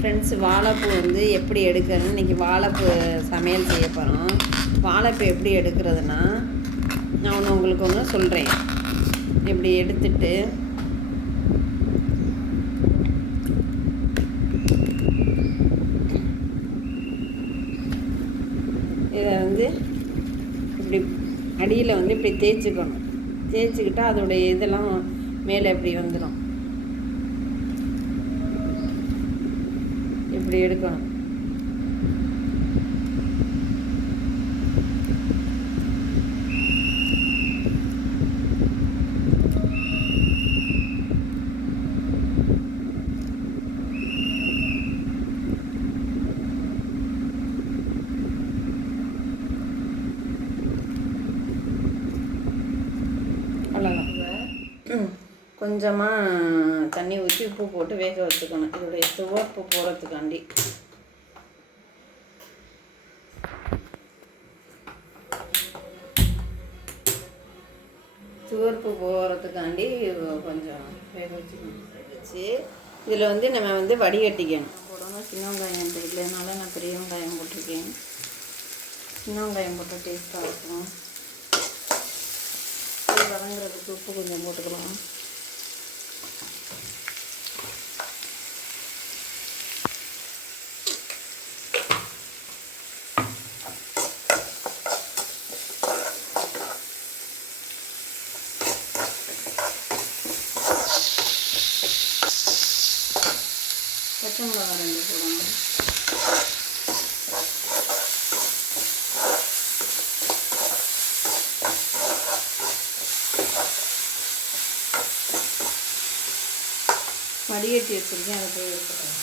Friends, வாழைப்பூ வந்து எப்படி எடுக்கிறதுன்னு இன்றைக்கி வாழைப்பூ சமையல் செய்ய போகிறோம். வாழைப்பூ எப்படி எடுக்கிறதுனா நான் உங்களுக்கு ஒன்று சொல்கிறேன். இப்படி எடுத்துட்டு இதை வந்து இப்படி அடியில் வந்து இப்படி தேய்ச்சிக்கணும். தேய்ச்சிக்கிட்டா அதோடைய இதெல்லாம் மேலே இப்படி வந்துடும். இப்படி எடுக்கணும். அவ்வளோதான். கொஞ்சமாக தண்ணி ஊற்றி உப்பு போட்டு வேக வச்சுக்கணும். இதோடைய துவர்ப்பு போகிறதுக்காண்டி. துவர்ப்பு போகிறதுக்காண்டி கொஞ்சம் வேக வச்சுக்கணும். வச்சு இதில் வந்து நம்ம வந்து வடிகட்டிக்கணும். போடணும். சின்ன வெங்காயம் தெரியலனால நான் பெரிய வெங்காயம் போட்டிருக்கேன். சின்ன வெங்காயம் போட்டால் டேஸ்ட்டாக இருக்கும். வதங்குறதுக்கு உப்பு கொஞ்சம் போட்டுக்கலாம். பச்சை மிளகா 2 போடணும். வடிகட்டி வச்சுருக்கேன், அதை போய் வச்சுருக்கேன்.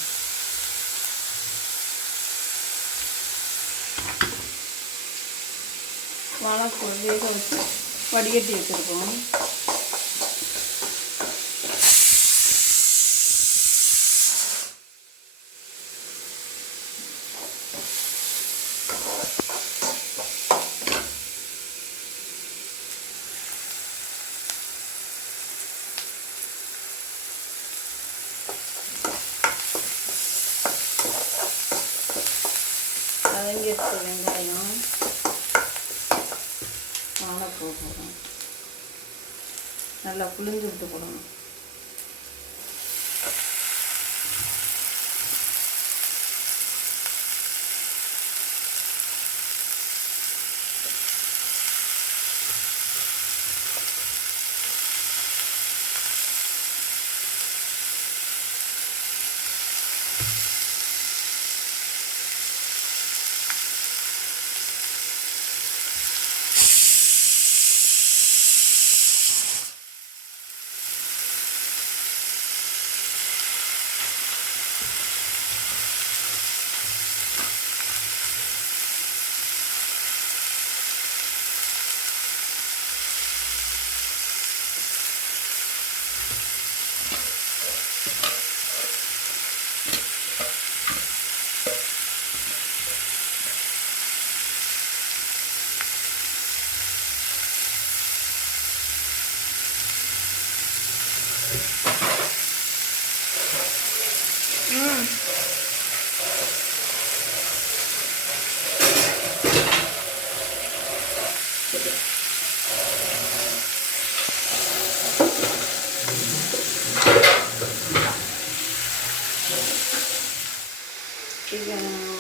வாழைப்பூ வேக வச்சு வடிகட்டி வச்சுருக்கோம். வதங்கிடுச்சு வெங்காயம். வாழைப்பூ போடணும். நல்லா புளிஞ்சு விட்டு போடணும்.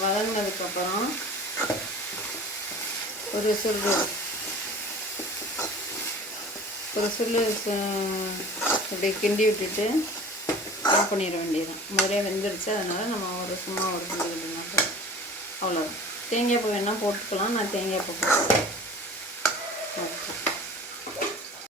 வதங்கினதுக்கப்புறம் ஒரு சுள்ளு இப்படி கிண்டி விட்டுட்டு ஆஃப் பண்ணிட வேண்டியதான். முதலே வெந்துருச்சு, அதனால் நம்ம சும்மா ஒரு கிண்டி விட்டுனா அவ்வளோதான். தேங்காய் பூ வேணால் போட்டுக்கலாம். நான் தேங்காய் பூ போட்டுக்கிறேன். ஓகே.